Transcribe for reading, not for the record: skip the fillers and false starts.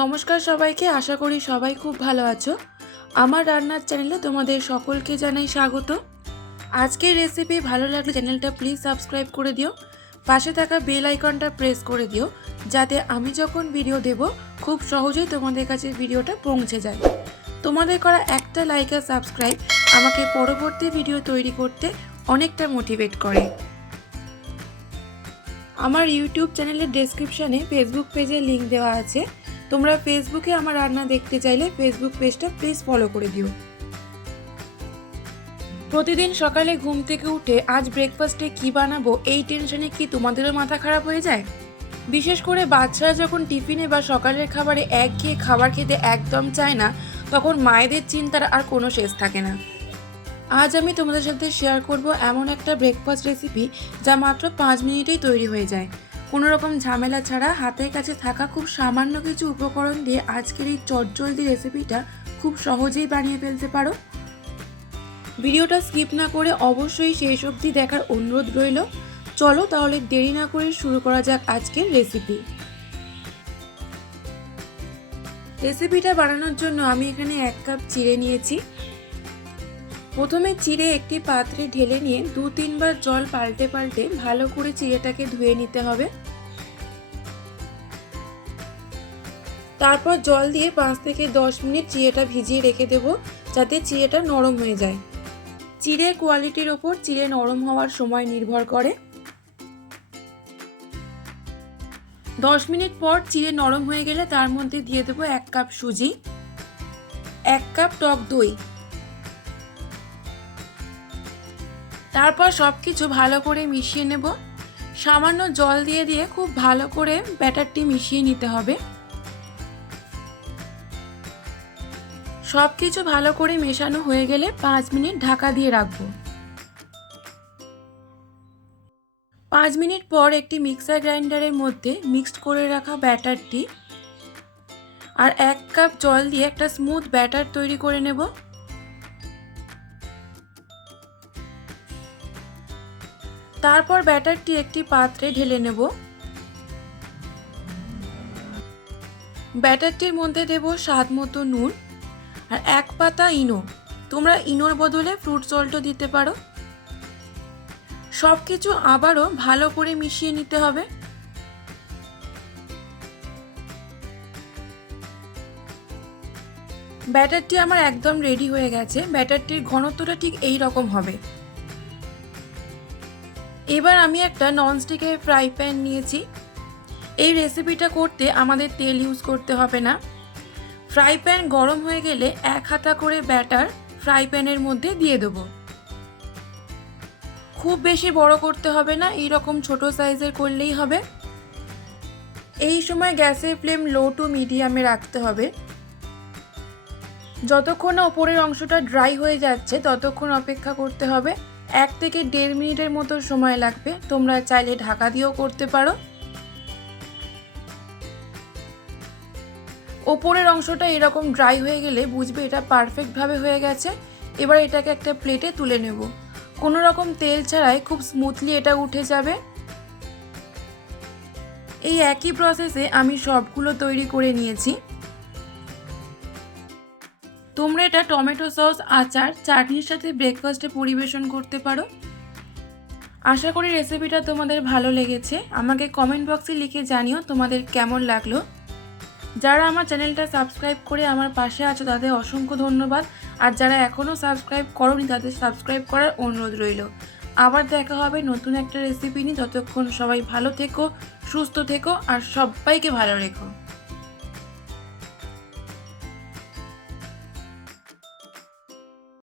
নমস্কার সবাইকে, আশা করি সবাই খুব ভালো আছো। আমার রান্নার চ্যানেলে তোমাদের সকলকে জানাই স্বাগত। আজকের রেসিপি ভালো লাগলে চ্যানেলটা প্লিজ সাবস্ক্রাইব করে দিও, পাশে থাকা বেল আইকনটা প্রেস করে দিও যাতে আমি যখন ভিডিও দেব খুব সহজেই তোমাদের কাছে ভিডিওটা পৌঁছে যায়। তোমাদের করা একটা লাইক আর সাবস্ক্রাইব আমাকে পরবর্তী ভিডিও তৈরি করতে অনেকটা মোটিভেট করে। আমার ইউটিউব চ্যানেলের ডেসক্রিপশানে ফেসবুক পেজের লিঙ্ক দেওয়া আছে, তোমরা ফেসবুকে আমার রান্না দেখতে চাইলে ফেসবুক পেজটা প্লিজ ফলো করে দিও। প্রতিদিন সকালে ঘুম থেকে উঠে আজ ব্রেকফাস্টে কি বানাবো এই টেনশনে কি তোমাদেরও মাথা খারাপ হয়ে যায়? বিশেষ করে বাচ্চারা যখন টিফিনে বা সকালের খাবারে একঘেয়ে খাবার খেতে একদম চায় না, তখন মায়েদের চিন্তার আর কোনো শেষ থাকে না। আজ আমি তোমাদের সাথে শেয়ার করব এমন একটা ব্রেকফাস্ট রেসিপি যা মাত্র 5 মিনিটেই তৈরি হয়ে যায়। কোনো রকম ঝামেলা ছাড়া হাতের কাছে থাকা খুব সামান্য কিছু উপকরণ দিয়ে আজকের এই চটজলদি রেসিপিটা খুব সহজেই বানিয়ে ফেলতে পারো। ভিডিওটা স্কিপ না করে অবশ্যই শেষ অবধি দেখার অনুরোধ রইল। চলো তাহলে দেরি না করে শুরু করা যাক আজকের রেসিপি। রেসিপিটা বানানোর জন্য আমি এখানে 1 কাপ চিড়ে নিয়েছি। প্রথমে চিড়ে একটি পাত্রে ঢেলে নিয়ে 2-3 বার জল পাল্টে পাল্টে ভালো করে চিড়েটাকে ধুয়ে নিতে হবে। তারপর জল দিয়ে 5 থেকে 10 মিনিট চিড়েটা ভিজিয়ে রেখে দেব যাতে চিড়েটা নরম হয়ে যায়। চিড়ের কোয়ালিটির ওপর চিড়ে নরম হওয়ার সময় নির্ভর করে। 10 মিনিট পর চিড়ে নরম হয়ে গেলে তার মধ্যে দিয়ে দেব 1 কাপ সুজি, 1 কাপ টক দই। তারপর সবকিছু ভালো করে মিশিয়ে নেব। সামান্য জল দিয়ে দিয়ে খুব ভালো করে ব্যাটারটি মিশিয়ে নিতে হবে। সবকিছু ভালো করে মেশানো হয়ে গেলে 5 মিনিট ঢাকা দিয়ে রাখবো। 5 মিনিট পর একটি মিক্সার গ্রাইন্ডারের মধ্যে মিক্সড করে রাখা ব্যাটারটি আর 1 কাপ জল দিয়ে একটা স্মুথ ব্যাটার তৈরি করে নেব। তারপর ব্যাটারটি একটি পাত্রে ঢেলে নেব। ব্যাটারটির মধ্যে দেব স্বাদ মতো নুন আর 1 পাতা ইনো। তোমরা ইনোর বদলে ফ্রুট সল্টও দিতে পারো। সব কিছু আবারও ভালো করে মিশিয়ে নিতে হবে। ব্যাটারটি আমার একদম রেডি হয়ে গেছে। ব্যাটারটির ঘনত্বটা ঠিক এই রকম হবে। এবার আমি একটা ননস্টিকের ফ্রাই প্যান নিয়েছি। এই রেসিপিটা করতে আমাদের তেল ইউজ করতে হবে না। ফ্রাই প্যান গরম হয়ে গেলে 1 হাতা করে ব্যাটার ফ্রাই প্যানের মধ্যে দিয়ে দেবো। খুব বেশি বড় করতে হবে না, এই রকম ছোট সাইজের করলেই হবে। এই সময় গ্যাসের ফ্লেম লো টু মিডিয়ামে রাখতে হবে। যতক্ষণ না ওপরের অংশটা ড্রাই হয়ে যাচ্ছে ততক্ষণ অপেক্ষা করতে হবে। 1 থেকে 1.5 মিনিটের মতো সময় লাগবে। তোমরা চাইলে ঢাকা দিয়েও করতে পারো। ওপরের অংশটা এরকম ড্রাই হয়ে গেলে বুঝবে এটা পারফেক্টভাবে হয়ে গেছে। এবার এটাকে একটা প্লেটে তুলে নেব। কোনো রকম তেল ছাড়াই খুব স্মুথলি এটা উঠে যাবে। এই একই প্রসেসে আমি সবগুলো তৈরি করে নিয়েছি। তোমরা এটা টমেটো সস, আচার, চাটনির সাথে ব্রেকফাস্টে পরিবেশন করতে পারো। আশা করি রেসিপিটা তোমাদের ভালো লেগেছে। আমাকে কমেন্ট বক্সে লিখে জানিও তোমাদের কেমন লাগলো। যারা আমার চ্যানেলটা সাবস্ক্রাইব করে আমার পাশে আছো তাদের অসংখ্য ধন্যবাদ। আর যারা এখনও সাবস্ক্রাইব করোনি তাদের সাবস্ক্রাইব করার অনুরোধ রইল। আবার দেখা হবে নতুন একটা রেসিপি নিয়ে। ততক্ষণ সবাই ভালো থেকো, সুস্থ থেকো আর সবাইকে ভালো রেখো।